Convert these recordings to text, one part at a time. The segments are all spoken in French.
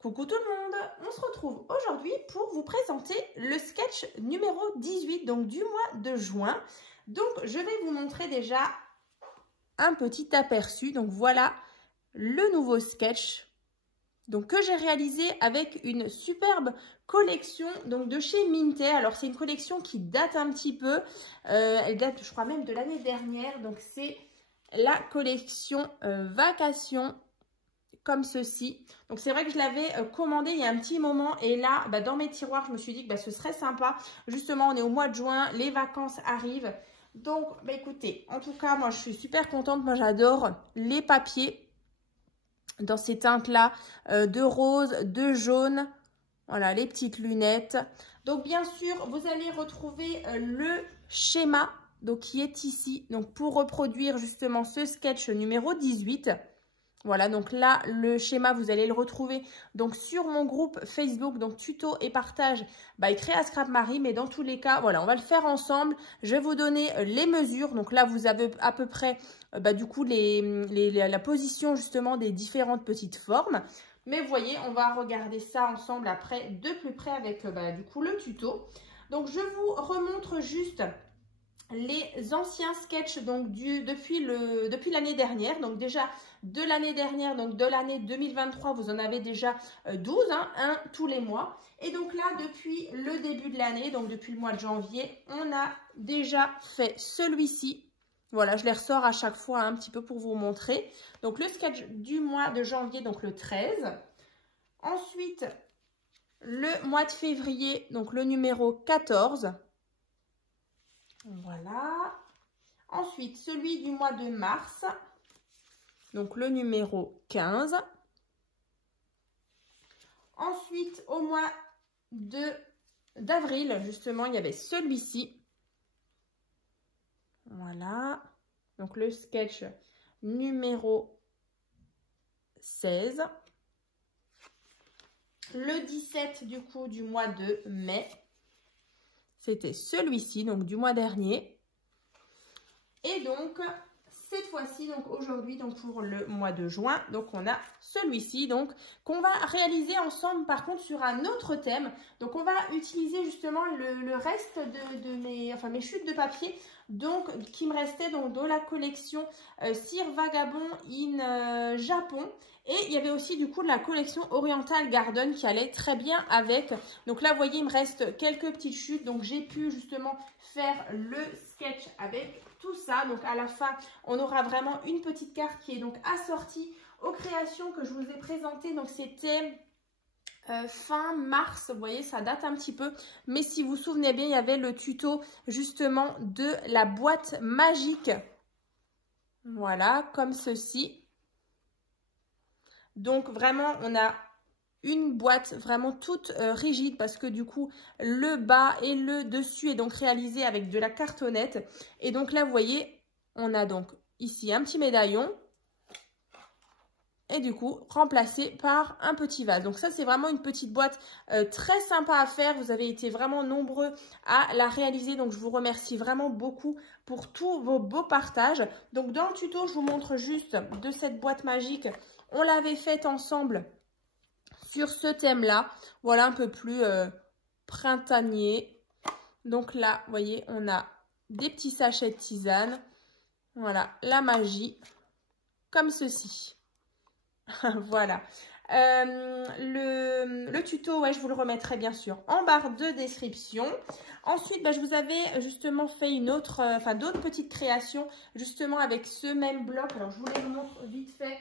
Coucou tout le monde, on se retrouve aujourd'hui pour vous présenter le sketch numéro 18, donc du mois de juin. Donc je vais vous montrer déjà un petit aperçu. Donc voilà le nouveau sketch donc, que j'ai réalisé avec une superbe collection donc, de chez Minté. Alors c'est une collection qui date un petit peu, elle date je crois même de l'année dernière. Donc c'est la collection Vacations comme ceci. Donc c'est vrai que je l'avais commandé il y a un petit moment et là dans mes tiroirs je me suis dit que ce serait sympa. Justement on est au mois de juin, les vacances arrivent. Donc écoutez, en tout cas moi je suis super contente. Moi j'adore les papiers dans ces teintes là de rose, de jaune. Voilà les petites lunettes. Donc bien sûr vous allez retrouver le schéma donc, qui est ici. Donc pour reproduire justement ce sketch numéro 18. Voilà, donc là, le schéma, vous allez le retrouver donc sur mon groupe Facebook, donc tuto et partage by Créa Scrap Marie. Mais dans tous les cas, voilà, on va le faire ensemble. Je vais vous donner les mesures. Donc là, vous avez à peu près, du coup, la position justement des différentes petites formes. Mais vous voyez, on va regarder ça ensemble après de plus près avec du coup le tuto. Donc, je vous remontre juste les anciens sketchs donc depuis l'année dernière. Donc déjà de l'année dernière, donc de l'année 2023, vous en avez déjà 12, un tous les mois. Et donc là, depuis le début de l'année, donc depuis le mois de janvier, on a déjà fait celui-ci. Voilà, je les ressors à chaque fois un petit peu pour vous montrer. Donc le sketch du mois de janvier, donc le 13. Ensuite, le mois de février, donc le numéro 14. Voilà. Ensuite, celui du mois de mars, donc le numéro 15. Ensuite, au mois d'avril, justement, il y avait celui-ci. Voilà. Donc, le sketch numéro 16. Le 17, du coup, du mois de mai. C'était celui-ci, donc du mois dernier. Et donc, cette fois-ci, donc aujourd'hui, donc pour le mois de juin, donc on a celui-ci, donc qu'on va réaliser ensemble, par contre, sur un autre thème. Donc, on va utiliser justement le reste de mes chutes de papier, donc qui me restait donc dans la collection Cire Vagabond in Japon. Et il y avait aussi du coup de la collection Oriental Garden qui allait très bien avec. Donc là, vous voyez, il me reste quelques petites chutes. Donc j'ai pu justement faire le sketch avec tout ça. Donc à la fin, on aura vraiment une petite carte qui est donc assortie aux créations que je vous ai présentées. Donc c'était fin mars, vous voyez, ça date un petit peu. Mais si vous vous souvenez bien, il y avait le tuto justement de la boîte magique. Voilà, comme ceci. Donc vraiment, on a une boîte vraiment toute rigide parce que du coup, le bas et le dessus est donc réalisé avec de la cartonnette. Et donc là, vous voyez, on a donc ici un petit médaillon et du coup, remplacé par un petit vase. Donc ça, c'est vraiment une petite boîte très sympa à faire. Vous avez été vraiment nombreux à la réaliser. Donc je vous remercie vraiment beaucoup pour tous vos beaux partages. Donc dans le tuto, je vous montre juste de cette boîte magique. On l'avait faite ensemble sur ce thème-là. Voilà, un peu plus printanier. Donc là, vous voyez, on a des petits sachets de tisane. Voilà, la magie, comme ceci. Voilà. Le tuto, ouais, je vous le remettrai bien sûr en barre de description. Ensuite, je vous avais justement fait une autre, d'autres petites créations justement avec ce même bloc. Alors, je vous les montre vite fait.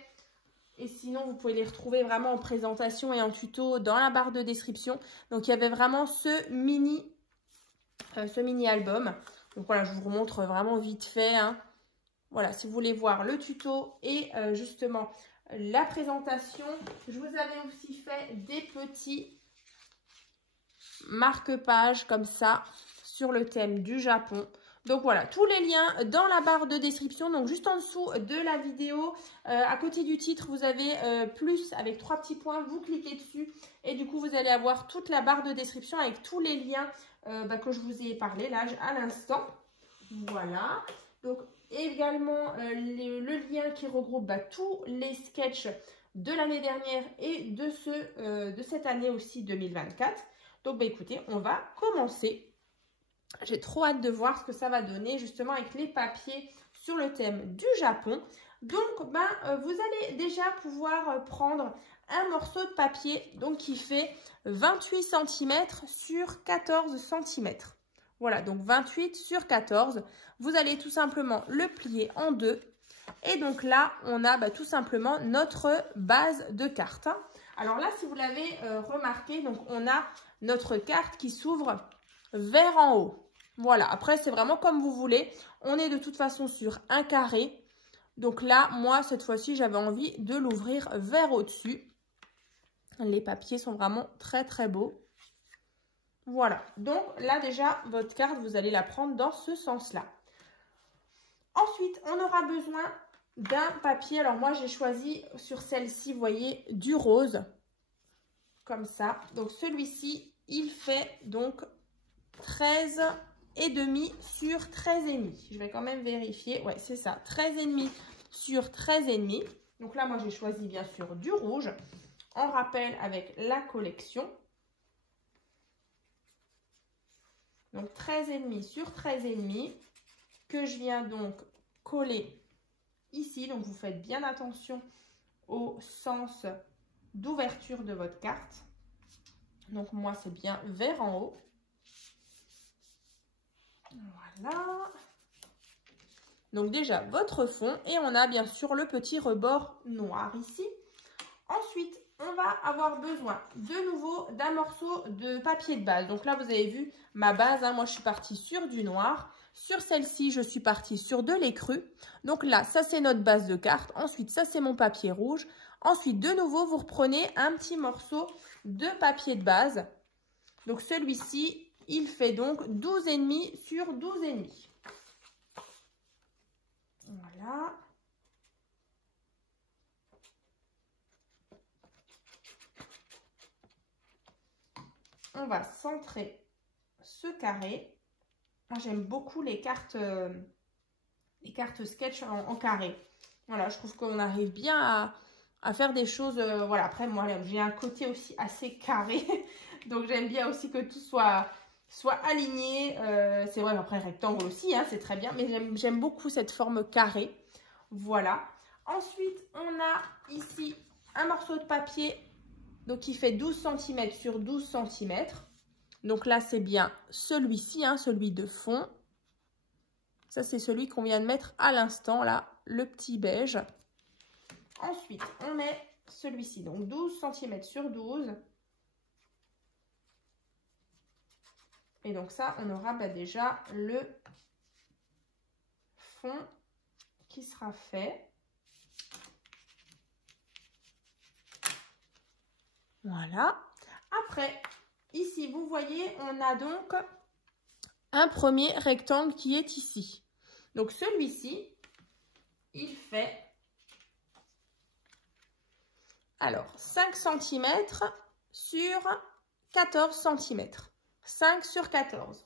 Et sinon, vous pouvez les retrouver vraiment en présentation et en tuto dans la barre de description. Donc, il y avait vraiment ce mini album. Donc, voilà, je vous remontre vraiment vite fait. Voilà, si vous voulez voir le tuto et justement la présentation. Je vous avais aussi fait des petits marque-pages comme ça sur le thème du Japon. Donc voilà, tous les liens dans la barre de description. Donc juste en dessous de la vidéo, à côté du titre, vous avez plus avec 3 petits points. Vous cliquez dessus et du coup, vous allez avoir toute la barre de description avec tous les liens que je vous ai parlé là à l'instant. Voilà. Donc également le lien qui regroupe tous les sketchs de l'année dernière et de cette année aussi 2024. Donc, bah, écoutez, on va commencer. J'ai trop hâte de voir ce que ça va donner justement avec les papiers sur le thème du Japon. Donc, vous allez déjà pouvoir prendre un morceau de papier donc, qui fait 28 cm sur 14 cm. Voilà, donc 28 sur 14. Vous allez tout simplement le plier en deux. Et donc là, on a tout simplement notre base de carte. Alors là, si vous l'avez remarqué, donc on a notre carte qui s'ouvre vers en haut. Voilà, après, c'est vraiment comme vous voulez. On est de toute façon sur un carré. Donc là, moi, cette fois-ci, j'avais envie de l'ouvrir vers au-dessus. Les papiers sont vraiment très, très beaux. Voilà, donc là, déjà, votre carte, vous allez la prendre dans ce sens-là. Ensuite, on aura besoin d'un papier. Alors, moi, j'ai choisi sur celle-ci, vous voyez, du rose. Comme ça. Donc, celui-ci, il fait donc 13,5 sur 13,5. Je vais quand même vérifier. Ouais, c'est ça. 13,5 sur 13,5. Donc là, moi, j'ai choisi bien sûr du rouge. En rappel avec la collection. Donc 13,5 sur 13,5 que je viens donc coller ici. Donc, vous faites bien attention au sens d'ouverture de votre carte. Donc, moi, c'est bien vers en haut. Voilà. Donc déjà votre fond et on a bien sûr le petit rebord noir ici. Ensuite, on va avoir besoin de nouveau d'un morceau de papier de base. Donc là, vous avez vu ma base, moi je suis partie sur du noir. Sur celle-ci, je suis partie sur de l'écru. Donc là, ça c'est notre base de carte. Ensuite, ça c'est mon papier rouge. Ensuite, de nouveau, vous reprenez un petit morceau de papier de base. Donc celui-ci, il fait donc 12,5 sur 12,5. Voilà. On va centrer ce carré. Moi, j'aime beaucoup les cartes sketch en carré. Voilà, je trouve qu'on arrive bien à faire des choses. Voilà, après, moi, j'ai un côté aussi assez carré. Donc, j'aime bien aussi que tout soit aligné. C'est vrai, après, rectangle aussi, hein, c'est très bien. Mais j'aime beaucoup cette forme carrée. Voilà. Ensuite, on a ici un morceau de papier donc qui fait 12 cm sur 12 cm. Donc là, c'est bien celui-ci, hein, celui de fond. Ça, c'est celui qu'on vient de mettre à l'instant, là, le petit beige. Ensuite, on met celui-ci, donc 12 cm sur 12. Et donc ça, on aura déjà le fond qui sera fait. Voilà. Après, ici, vous voyez, on a donc un premier rectangle qui est ici. Donc, celui-ci, il fait, alors, 5 cm sur 14 cm. 5 sur 14.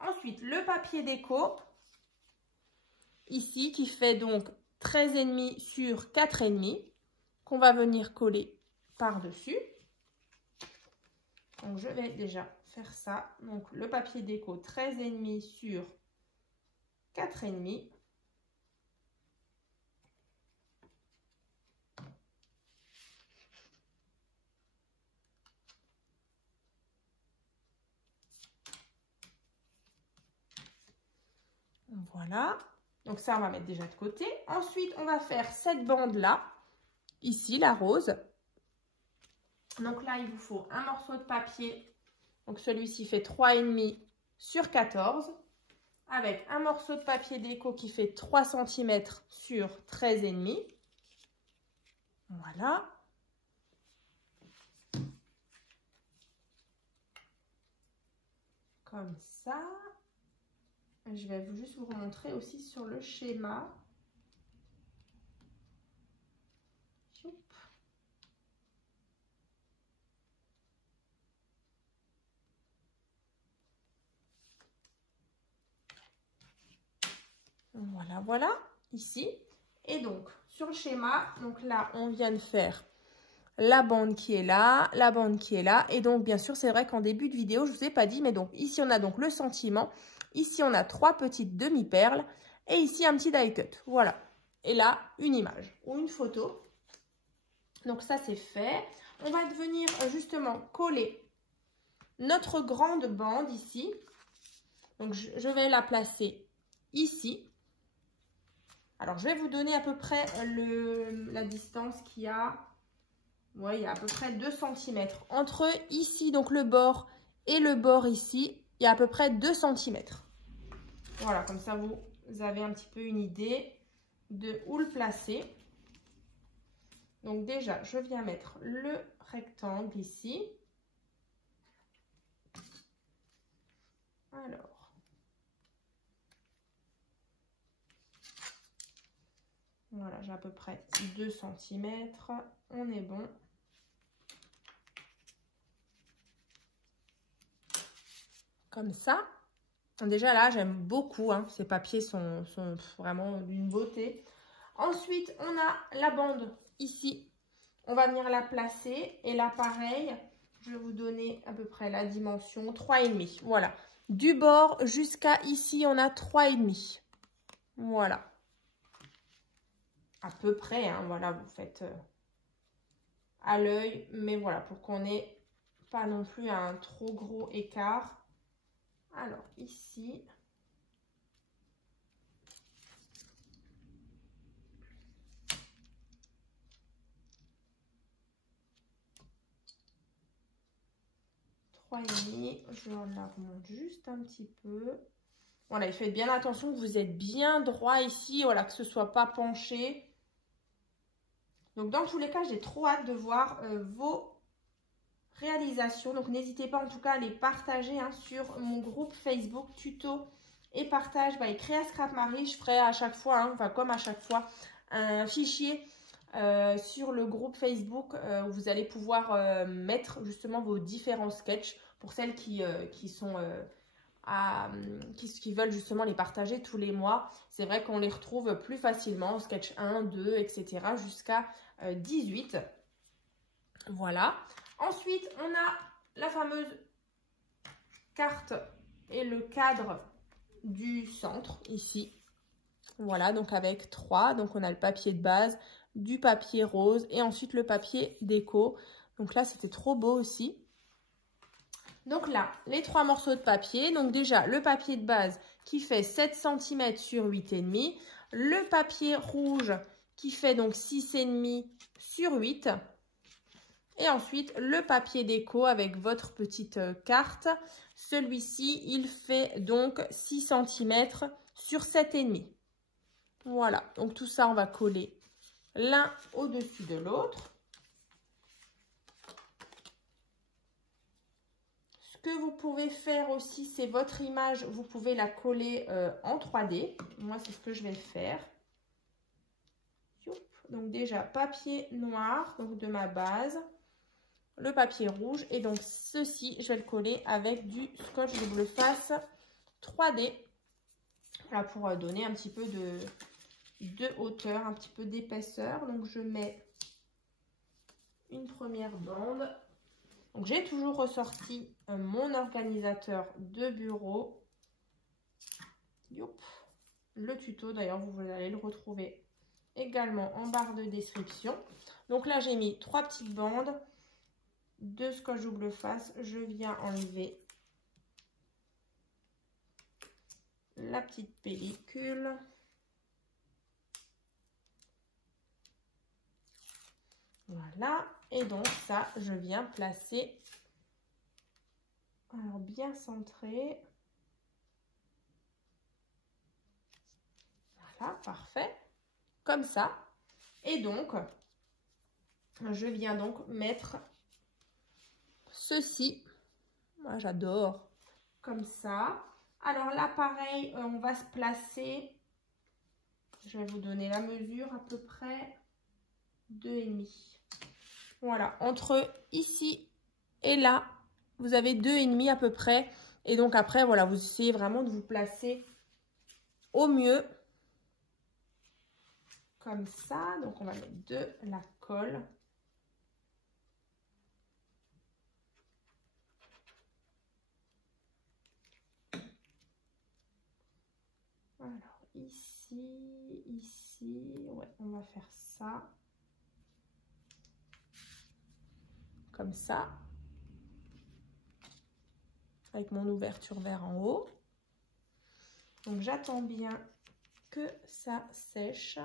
Ensuite, le papier déco, ici, qui fait donc 13,5 sur 4,5, qu'on va venir coller par-dessus. Donc, je vais déjà faire ça. Donc, le papier déco 13,5 sur 4,5. Voilà. Donc, ça, on va mettre déjà de côté. Ensuite, on va faire cette bande-là. Ici, la rose. Donc là, il vous faut un morceau de papier. Donc celui-ci fait 3,5 sur 14. Avec un morceau de papier déco qui fait 3 cm sur 13,5. Voilà. Comme ça. Je vais juste vous remontrer aussi sur le schéma. Voilà, voilà, ici. Et donc, sur le schéma, donc là, on vient de faire la bande qui est là, la bande qui est là. Et donc, bien sûr, c'est vrai qu'en début de vidéo, je ne vous ai pas dit, mais donc, ici, on a donc le sentiment. Ici, on a 3 petites demi-perles. Et ici, un petit die cut. Voilà. Et là, une image ou une photo. Donc, ça, c'est fait. On va venir justement coller notre grande bande ici. Donc, je vais la placer ici. Alors, je vais vous donner à peu près la distance qu'il y a. Ouais, il y a à peu près 2 cm. Entre ici, donc le bord, et le bord ici, il y a à peu près 2 cm. Voilà, comme ça, vous avez un petit peu une idée de où le placer. Donc déjà, je viens mettre le rectangle ici. Alors. Voilà, j'ai à peu près 2 cm. On est bon. Comme ça. Déjà là, j'aime beaucoup. Hein. Ces papiers sont vraiment d'une beauté. Ensuite, on a la bande ici. On va venir la placer. Et là, pareil, je vais vous donner à peu près la dimension 3,5. Voilà. Du bord jusqu'à ici, on a 3,5. Voilà. À peu près, hein, voilà, vous faites à l'œil, mais voilà, pour qu'on n'ait pas non plus un trop gros écart. Alors, ici, je la remonte juste un petit peu. Voilà, faites bien attention que vous êtes bien droit ici, voilà, que ce ne soit pas penché. Donc, dans tous les cas, j'ai trop hâte de voir vos réalisations. Donc, n'hésitez pas en tout cas à les partager hein, sur mon groupe Facebook tuto et partage by Créa Scrap Marie. Je ferai à chaque fois, hein, enfin comme à chaque fois, un fichier sur le groupe Facebook où vous allez pouvoir mettre justement vos différents sketchs pour celles qui veulent justement les partager tous les mois. C'est vrai qu'on les retrouve plus facilement, sketch 1, 2, etc. jusqu'à 18. Voilà. Ensuite, on a la fameuse carte et le cadre du centre ici. Voilà, donc avec 3. Donc, on a le papier de base, du papier rose et ensuite le papier déco. Donc là, c'était trop beau aussi. Donc là, les 3 morceaux de papier. Donc déjà, le papier de base qui fait 7 cm sur 8,5. Le papier rouge qui fait donc 6,5 sur 8. Et ensuite, le papier déco avec votre petite carte. Celui-ci, il fait donc 6 cm sur 7,5. Voilà, donc tout ça, on va coller l'un au-dessus de l'autre. Ce que vous pouvez faire aussi, c'est votre image, vous pouvez la coller en 3D. Moi, c'est ce que je vais faire. Donc déjà, papier noir, donc de ma base. Le papier rouge et donc ceci je vais le coller avec du scotch double face 3D, voilà, pour donner un petit peu de hauteur, un petit peu d'épaisseur. Donc je mets une première bande. Donc j'ai toujours ressorti mon organisateur de bureau. Youp. Le tuto d'ailleurs vous allez le retrouver également en barre de description. Donc là j'ai mis 3 petites bandes de scotch double face. Je viens enlever la petite pellicule. Voilà. Et donc ça, je viens placer. Alors bien centré. Voilà, parfait. Comme ça. Et donc, je viens donc mettre ceci. Moi, j'adore. Comme ça. Alors là, pareil, on va se placer. Je vais vous donner la mesure à peu près 2,5. Voilà, entre ici et là, vous avez 2,5 à peu près. Et donc après, voilà, vous essayez vraiment de vous placer au mieux. comme ça. Donc, on va mettre de la colle. Alors, ici, ouais, on va faire ça. Comme ça. Avec mon ouverture vers en haut. Donc, j'attends bien que ça sèche.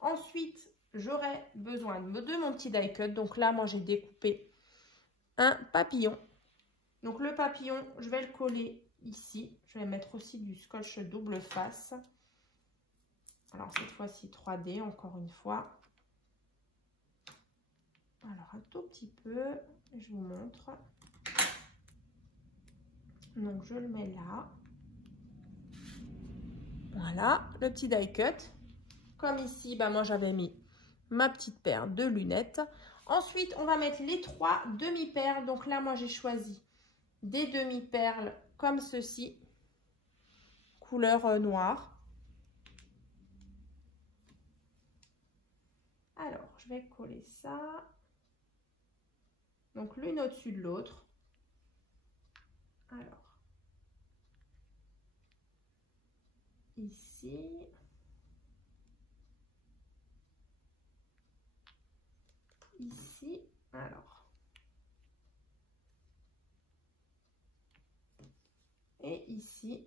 Ensuite, j'aurai besoin de mon petit die cut. Donc là, moi, j'ai découpé un papillon. Donc le papillon, je vais le coller ici. Je vais mettre aussi du scotch double face. Alors cette fois-ci 3D, encore une fois. Alors un tout petit peu, je vous montre. Donc je le mets là. Voilà, le petit die cut. Comme ici, bah moi j'avais mis ma petite paire de lunettes. Ensuite, on va mettre les 3 demi-perles. Donc là, moi j'ai choisi des demi-perles comme ceci, couleur noire. Alors, je vais coller ça. Donc l'une au-dessus de l'autre. Alors, ici. Ici, alors. Et ici.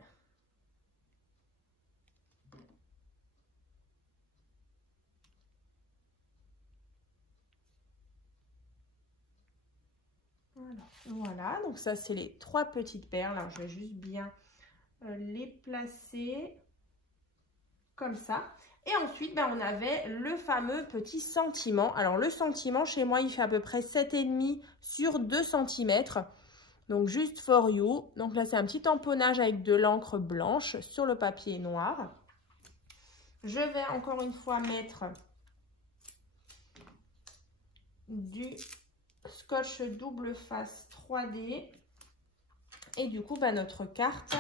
Alors, voilà, donc ça c'est les 3 petites perles. Alors, je vais juste bien les placer comme ça. Et ensuite, ben, on avait le fameux petit sentiment. Alors, le sentiment, chez moi, il fait à peu près 7,5 sur 2 cm. Donc, juste for you. Donc là, c'est un petit tamponnage avec de l'encre blanche sur le papier noir. Je vais encore une fois mettre du scotch double face 3D. Et du coup, ben, notre carte,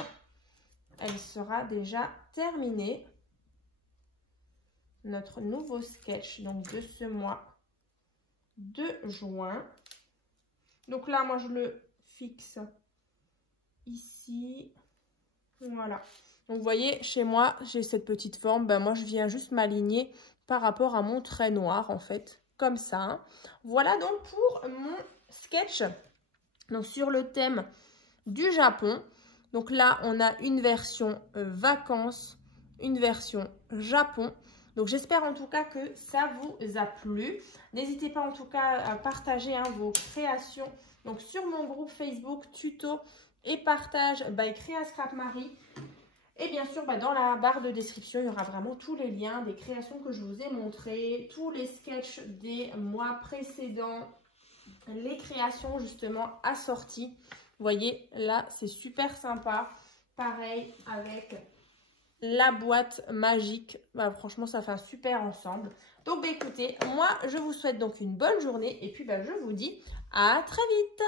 elle sera déjà terminée. Notre nouveau sketch donc de ce mois de juin. Donc là, moi, je le fixe ici. Voilà. Donc, vous voyez, chez moi, j'ai cette petite forme. Ben, moi, je viens juste m'aligner par rapport à mon trait noir, en fait. Comme ça. Voilà donc pour mon sketch. Donc, sur le thème du Japon. Donc là, on a une version vacances, une version Japon. Donc, j'espère en tout cas que ça vous a plu. N'hésitez pas en tout cas à partager vos créations donc, sur mon groupe Facebook tuto et partage by Créa Scrap Marie. Et bien sûr, dans la barre de description, il y aura vraiment tous les liens des créations que je vous ai montrées, tous les sketchs des mois précédents, les créations justement assorties. Vous voyez, là, c'est super sympa. Pareil avec la boîte magique, franchement ça fait un super ensemble. Donc écoutez, moi je vous souhaite donc une bonne journée et puis je vous dis à très vite.